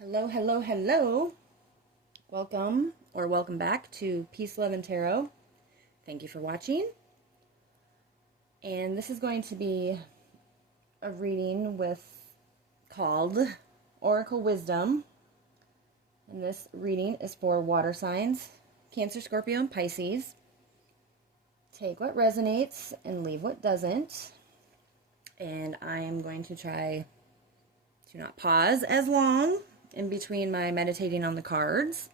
Hello, hello, hello. Welcome or welcome back to Peace, Love, and Tarot. Thank you for watching. And this is going to be a reading called Oracle Wisdom. And this reading is for water signs, Cancer, Scorpio, and Pisces. Take what resonates and leave what doesn't. And I am going to try to not pause as long in between my meditating on the cards.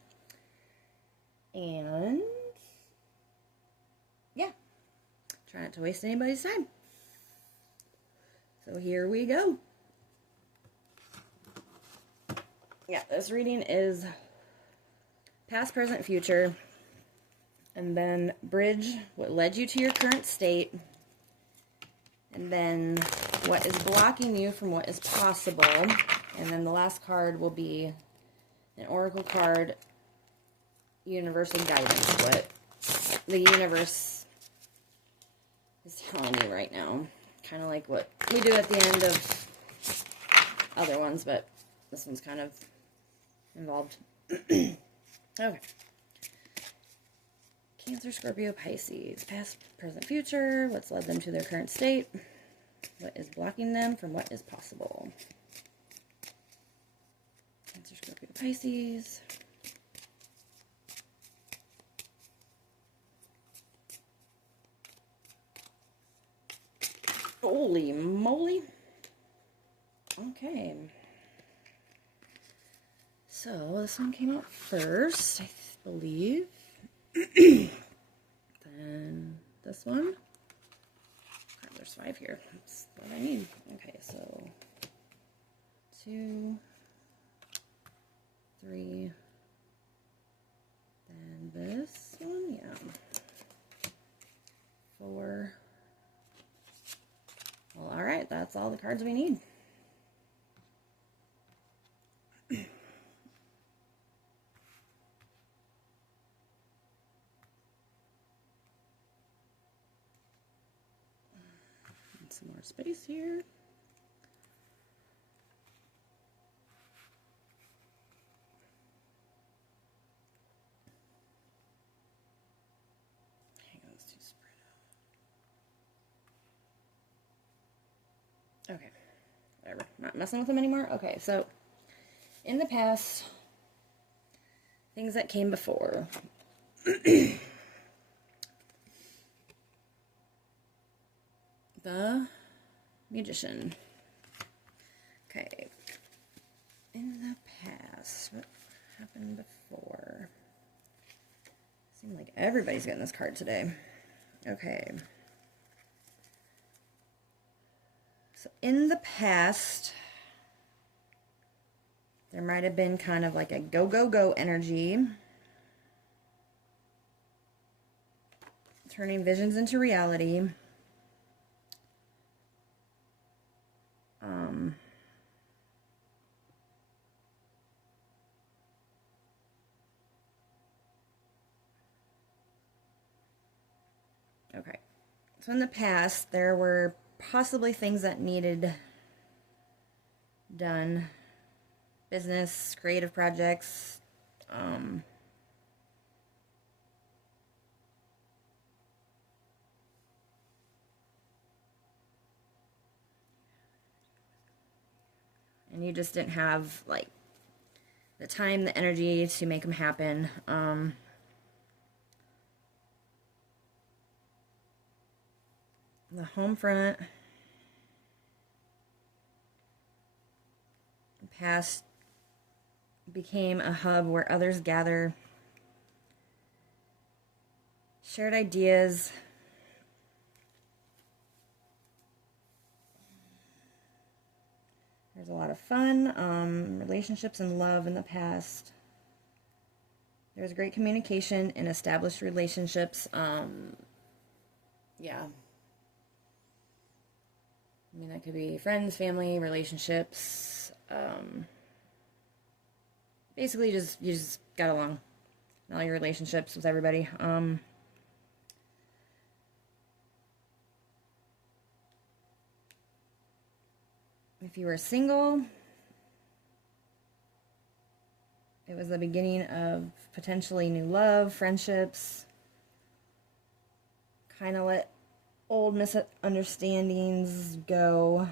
And yeah, try not to waste anybody's time. So here we go. Yeah, this reading is past, present, future, and then bridge what led you to your current state, and then what is blocking you from what is possible. And then the last card will be an oracle card, universal guidance, what the universe is telling you right now. Kind of like what we do at the end of other ones, but this one's kind of involved. Okay. Cancer, Scorpio, Pisces. Past, present, future. What's led them to their current state? What is blocking them from what is possible? Cancer, Scorpio, Pisces. Holy moly. Okay. So this one came out first, I believe. Then this one. Oh, there's 5 here. That's what I need. Okay, so 2, 3. Then this one, yeah. 4. Well, all right, that's all the cards we need. Some more space here. Hang on, it's too spread out. Okay, whatever. Not messing with them anymore. Okay, so in the past, things that came before. The Magician. Okay. In the past, what happened before? Seems like everybody's getting this card today. Okay. So in the past, there might have been kind of like a go, go, go energy. Turning visions into reality. Okay. So in the past, there were possibly things that needed done. Business, creative projects, and you just didn't have, like, the time, the energy to make them happen. The home front, past, became a hub where others gather, shared ideas, there's a lot of fun, relationships and love in the past. There's great communication in established relationships. Yeah. I mean, that could be friends, family, relationships. Basically, you just got along in all your relationships with everybody. If you were single, It was the beginning of potentially new love, friendships. Kind of let old misunderstandings go.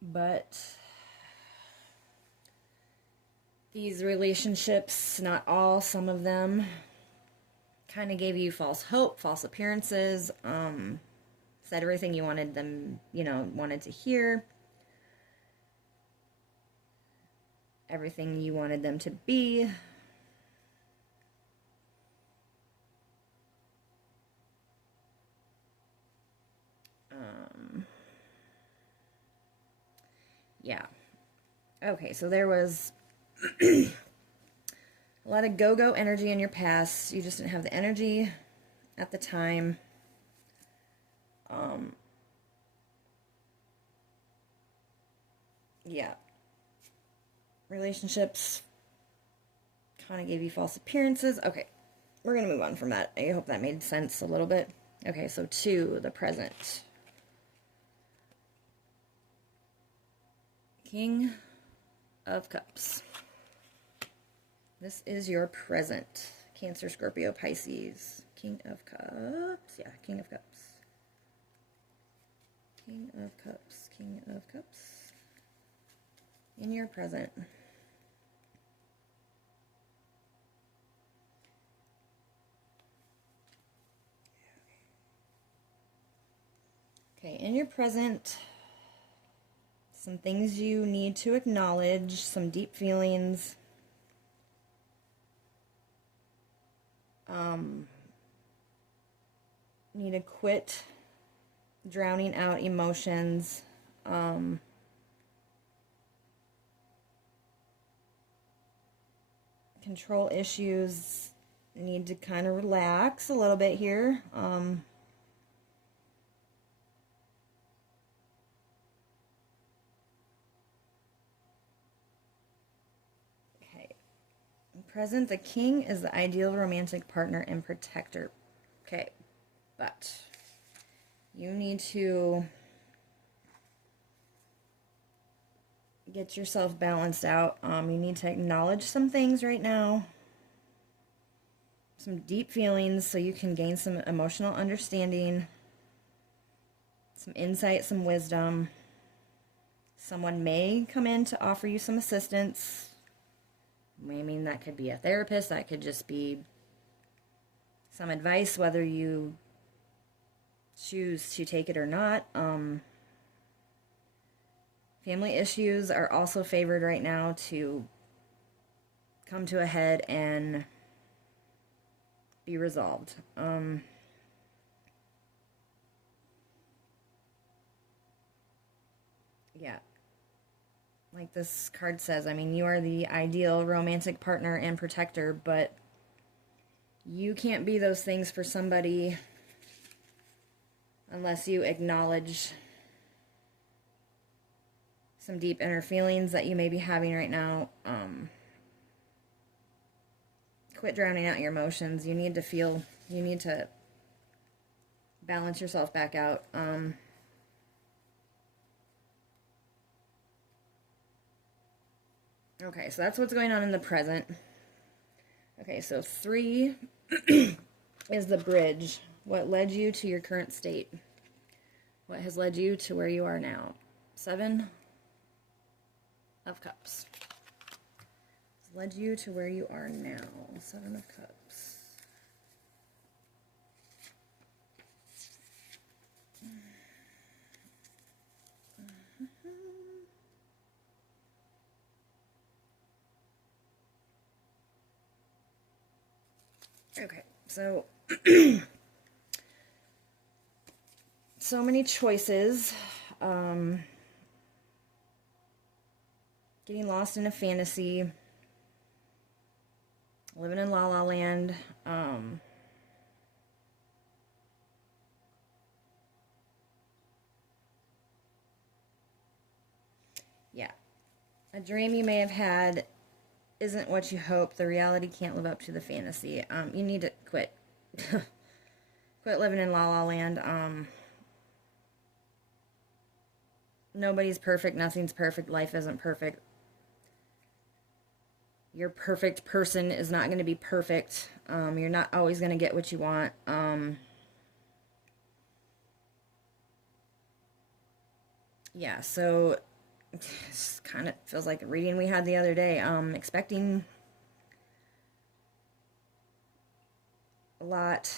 But these relationships, not all, some of them, kind of gave you false hope, false appearances, said everything you wanted them, wanted to hear, everything you wanted them to be. Yeah. Okay, so there was a lot of go-go energy in your past. You just didn't have the energy at the time. Yeah. Relationships kind of gave you false appearances. Okay, we're going to move on from that. I hope that made sense a little bit. Okay, so 2, the present. King of Cups. This is your present. Cancer, Scorpio, Pisces. King of Cups. Yeah, King of Cups. King of Cups. King of Cups. In your present. Okay, in your present, some things you need to acknowledge, some deep feelings. Need to quit drowning out emotions. Control issues. Need to kind of relax a little bit here. Present, the king is the ideal romantic partner and protector. Okay, but you need to get yourself balanced out. You need to acknowledge some things right now, some deep feelings, so you can gain some emotional understanding, some insight, some wisdom. Someone may come in to offer you some assistance. I mean, that could be a therapist, that could just be some advice, whether you choose to take it or not. Family issues are also favored right now to come to a head and be resolved. Yeah. Like this card says, I mean, you are the ideal romantic partner and protector, but you can't be those things for somebody unless you acknowledge some deep inner feelings that you may be having right now. Quit drowning out your emotions. You need to balance yourself back out. Okay, so that's what's going on in the present. Okay, so 3 is the bridge. What led you to your current state? What has led you to where you are now? 7 of Cups. It's led you to where you are now. 7 of Cups. Okay, so so many choices. Getting lost in a fantasy. Living in La La Land. Yeah. A dream you may have had isn't what you hope. The reality can't live up to the fantasy. You need to quit. Quit living in La La Land. Nobody's perfect. Nothing's perfect. Life isn't perfect. Your perfect person is not going to be perfect. You're not always going to get what you want. Yeah, so it kind of feels like the reading we had the other day. Expecting a lot.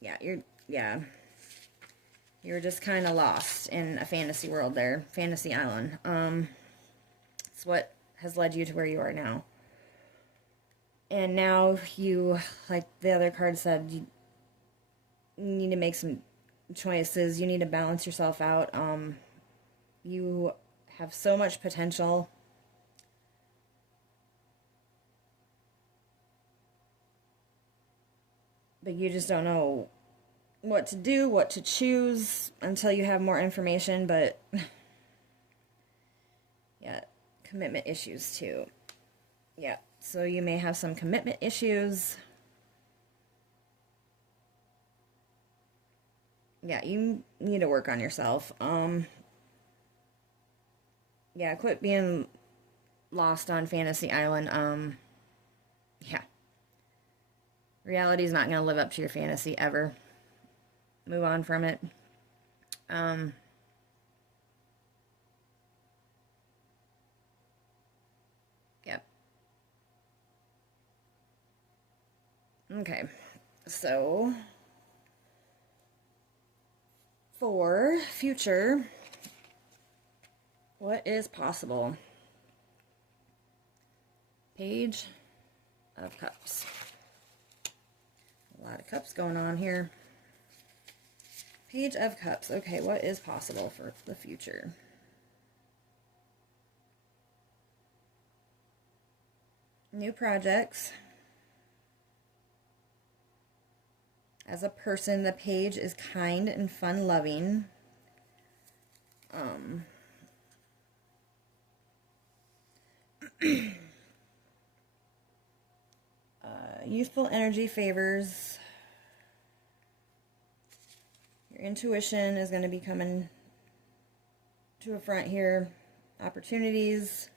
Yeah, you're just kind of lost in a fantasy world there, fantasy island. It's what has led you to where you are now. And now you, like the other card said, you need to make some choices. You need to balance yourself out. You have so much potential. But you just don't know what to do, what to choose until you have more information. But yeah, commitment issues too. Yeah, so you may have some commitment issues. Yeah, you need to work on yourself. Yeah, quit being lost on Fantasy Island. Yeah. Reality's not going to live up to your fantasy ever. Move on from it. Yep. Okay. So, for future, what is possible? Page of Cups. A lot of cups going on here. Page of Cups. Okay, what is possible for the future? New projects. As a person, the page is kind and fun-loving. Youthful energy favors. Your intuition is going to be coming to a front here. Opportunities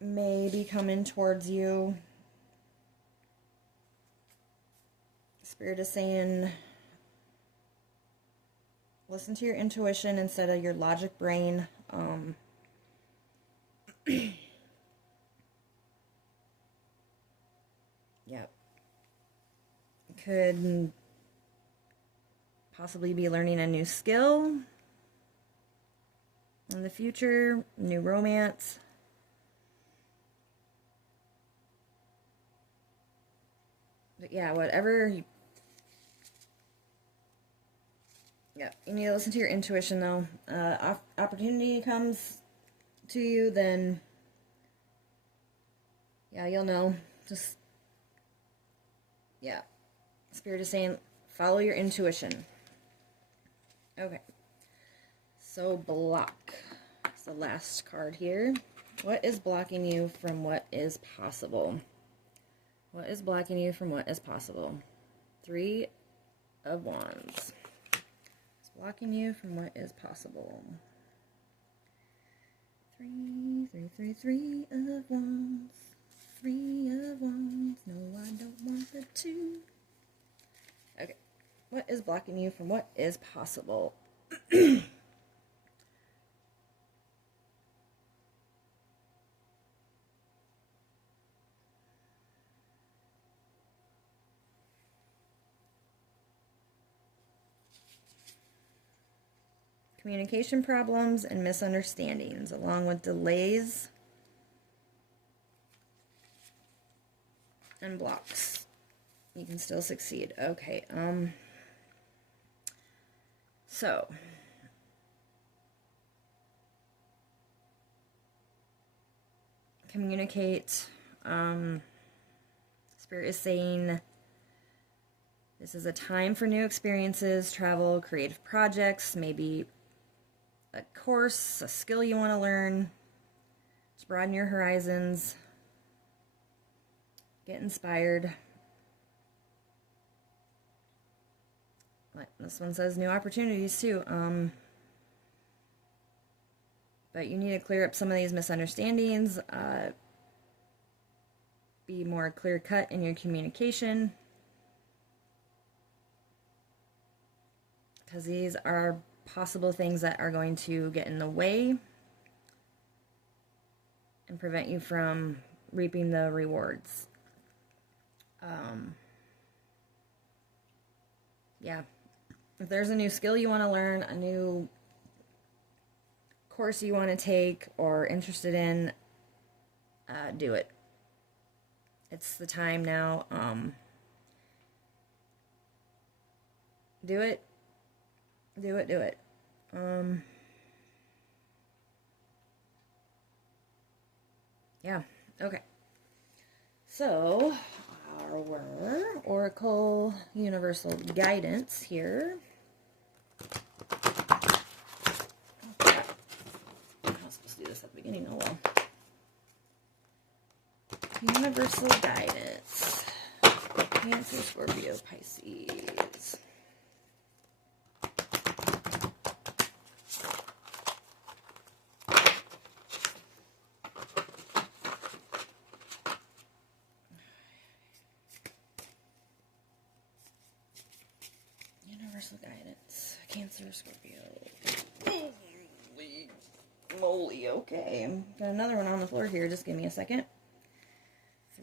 may be coming towards you. Spirit is saying, listen to your intuition instead of your logic brain. Yep. Could possibly be learning a new skill in the future, new romance. But yeah, whatever you... Yeah, you need to listen to your intuition, though. Opportunity comes to you, then... Yeah, you'll know. Just... Yeah. Spirit is saying, follow your intuition. Okay. So, block. It's the last card here. What is blocking you from what is possible? What is blocking you from what is possible? 3 of Wands. It's blocking you from what is possible. 3 of Wands. 3 of Wands. No, I don't want the 2. Okay. What is blocking you from what is possible? Communication problems and misunderstandings, along with delays and blocks. You can still succeed. Okay, so communicate. Spirit is saying this is a time for new experiences, travel, creative projects, maybe a course, a skill you want to learn, to broaden your horizons, get inspired. This one says new opportunities too. But you need to clear up some of these misunderstandings. Be more clear-cut in your communication. Because these are possible things that are going to get in the way and prevent you from reaping the rewards. Yeah. If there's a new skill you want to learn, a new course you want to take or interested in, do it. It's the time now. Do it. Do it, do it. Yeah, okay. So, our Oracle Universal Guidance here. Okay. I was supposed to do this at the beginning, oh well. Universal Guidance. Cancer, Scorpio, Pisces. Universal Guidance. Cancer, Scorpio. Holy moly, okay. Got another one on the floor here. Just give me a second.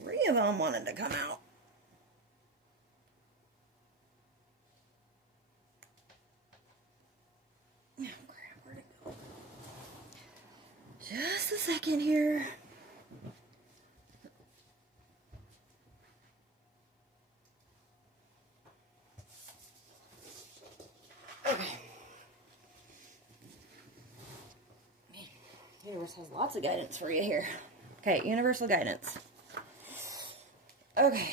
3 of them wanted to come out. Oh, crap, where'd it go? Just a second here. Okay. Universe has lots of guidance for you here. Okay, universal guidance. Okay,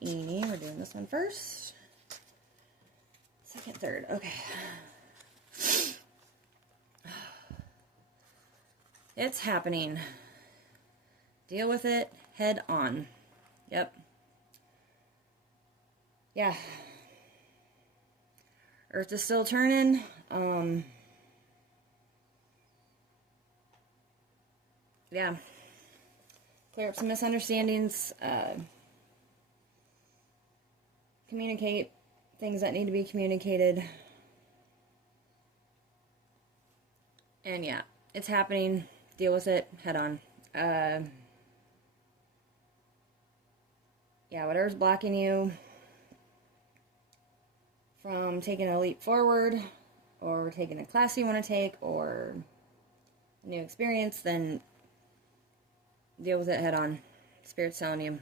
Amy, we're doing this one first. Second, third, okay. It's happening. Deal with it head on. Yep. Yeah. Earth is still turning. Yeah. Clear up some misunderstandings. Communicate things that need to be communicated. And yeah, it's happening. Deal with it head on. Yeah, whatever's blocking you from taking a leap forward, or taking a class you want to take, or a new experience, then deal with it head on. Spirit's telling you,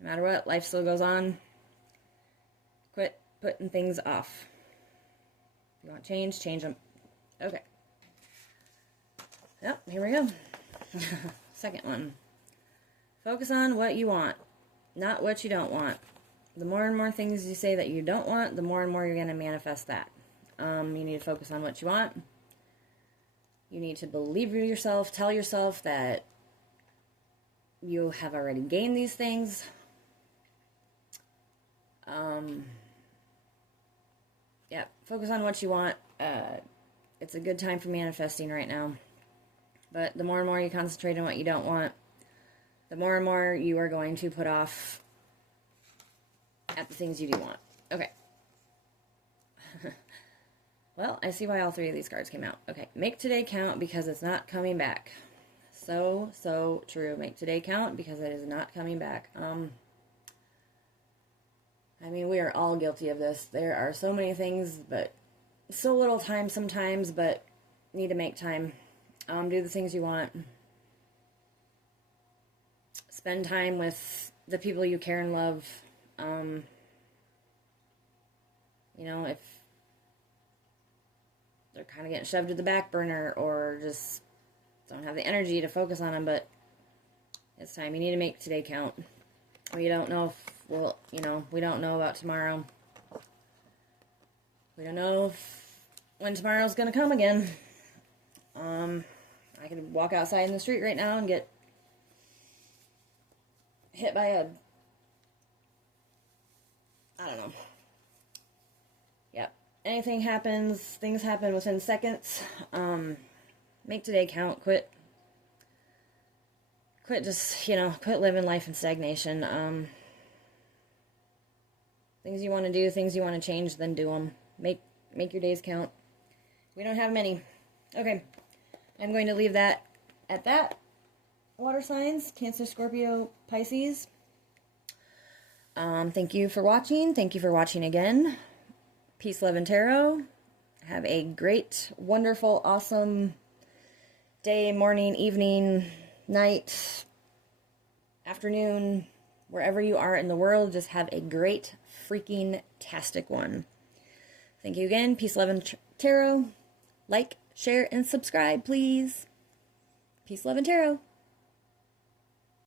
no matter what, life still goes on. Quit putting things off. If you want change, change them. Okay. Yep, here we go. Second one. Focus on what you want, not what you don't want. The more and more things you say that you don't want, the more and more you're going to manifest that. You need to focus on what you want. You need to believe in yourself. Tell yourself that you have already gained these things. Yeah, focus on what you want. It's a good time for manifesting right now. But the more and more you concentrate on what you don't want, the more and more you are going to put off at the things you do want. Okay. Well, I see why all 3 of these cards came out. Okay, make today count because it's not coming back. So true. Make today count because it is not coming back. I mean, we are all guilty of this. There are so many things, but so little time sometimes, but need to make time. Do the things you want. Spend time with the people you care and love. You know, if they're kind of getting shoved to the back burner or just don't have the energy to focus on them, but it's time. You need to make today count. We don't know if we don't know about tomorrow. We don't know when tomorrow's going to come again. I could walk outside in the street right now and get hit by a, I don't know, anything happens, things happen within seconds. Make today count. Quit just, quit living life in stagnation. Things you want to do, things you want to change, then do them. Make your days count. We don't have many. Okay, I'm going to leave that at that. Water signs, Cancer, Scorpio, Pisces. Thank you for watching. Thank you for watching again. Peace, love, and tarot. Have a great, wonderful, awesome day, morning, evening, night, afternoon, wherever you are in the world. Just have a great, freaking tastic one. Thank you again. Peace, love, and tarot. Like, share, and subscribe, please. Peace, love, and tarot.